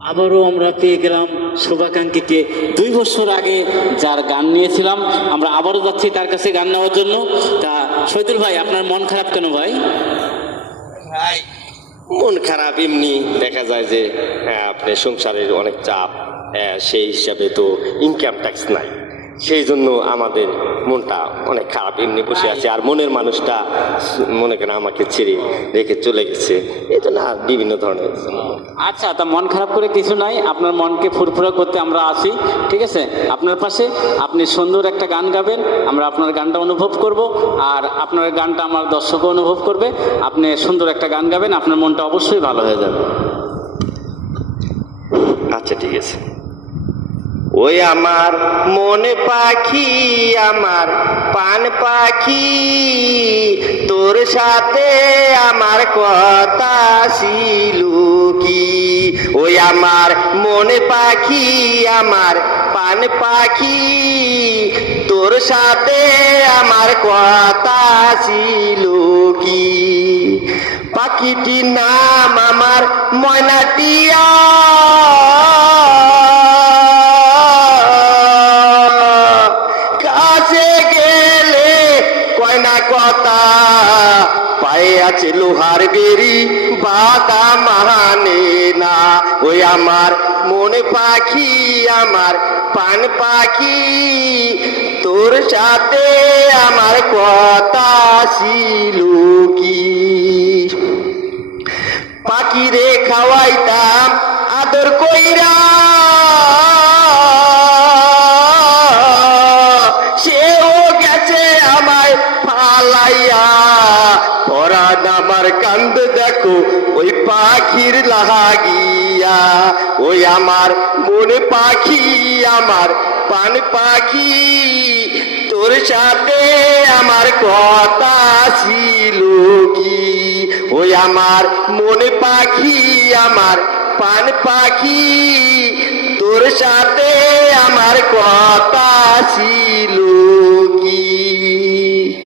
আবারও আমরা পেয়ে গেলাম শুভাকাঙ্ক্ষীকে। 2 বছর আগে যার গান নিয়েছিলাম, আমরা আবারও যাচ্ছি তার কাছে গান নেওয়ার জন্য। তা শহীদুল ভাই, আপনার মন খারাপ কেন ভাই? ভাই মন খারাপ এমনি, দেখা যায় যে আপনি সংসারের অনেক চাপ, সেই হিসাবে তো ইনকাম ট্যাক্স নাই, সেই জন্য আমাদের মনটা অনেক খারাপ, এমনি বসে আছে। আর মনের মানুষটা মনে করেন আমাকে ছেড়ে রেখে চলে গেছে, এই জন্য আর বিভিন্ন ধরনের। আচ্ছা, তা মন খারাপ করে কিছু নাই, আপনার মনকে ফুরফুরা করতে আমরা আছি, ঠিক আছে? আপনার পাশে আপনি সুন্দর একটা গান গাবেন, আমরা আপনার গানটা অনুভব করব, আর আপনার গানটা আমার দর্শকও অনুভব করবে। আপনি সুন্দর একটা গান গাবেন, আপনার মনটা অবশ্যই ভালো হয়ে যাবে। আচ্ছা ঠিক আছে। ওই আমার মনে পাখি, আমার পান পাখি, তোর সাথে আমার কথা ছিল কি? ওই আমার মনে পাখি, আমার পান পাখি, তোর সাথে আমার কথা ছিল কি? পাখিটির নাম আমার ময়নাটিয়া, কাছে গেলে কয় না কথা, পায়ে আছে লোহার বেরি, বাধা মানে না। ওই আমার মনে পাখি, আমার পান পাখি, তোর সাথে আমার কথা ছিল কি? পাখিরে খাওয়াইতাম আদর কইরা, সেও গেছে আমায় ফালাইয়া। পরাণ আমার কান্দ দেখো ওই পাখির লাগিয়া। ওই আমার মনে পাখি, আমার পান পাখি, তোর সাথে আমার কথা ছিল কি? ওই আমার মনে পাখি, আমার পান পাখি, তোর সাথে আমার কথা ছিল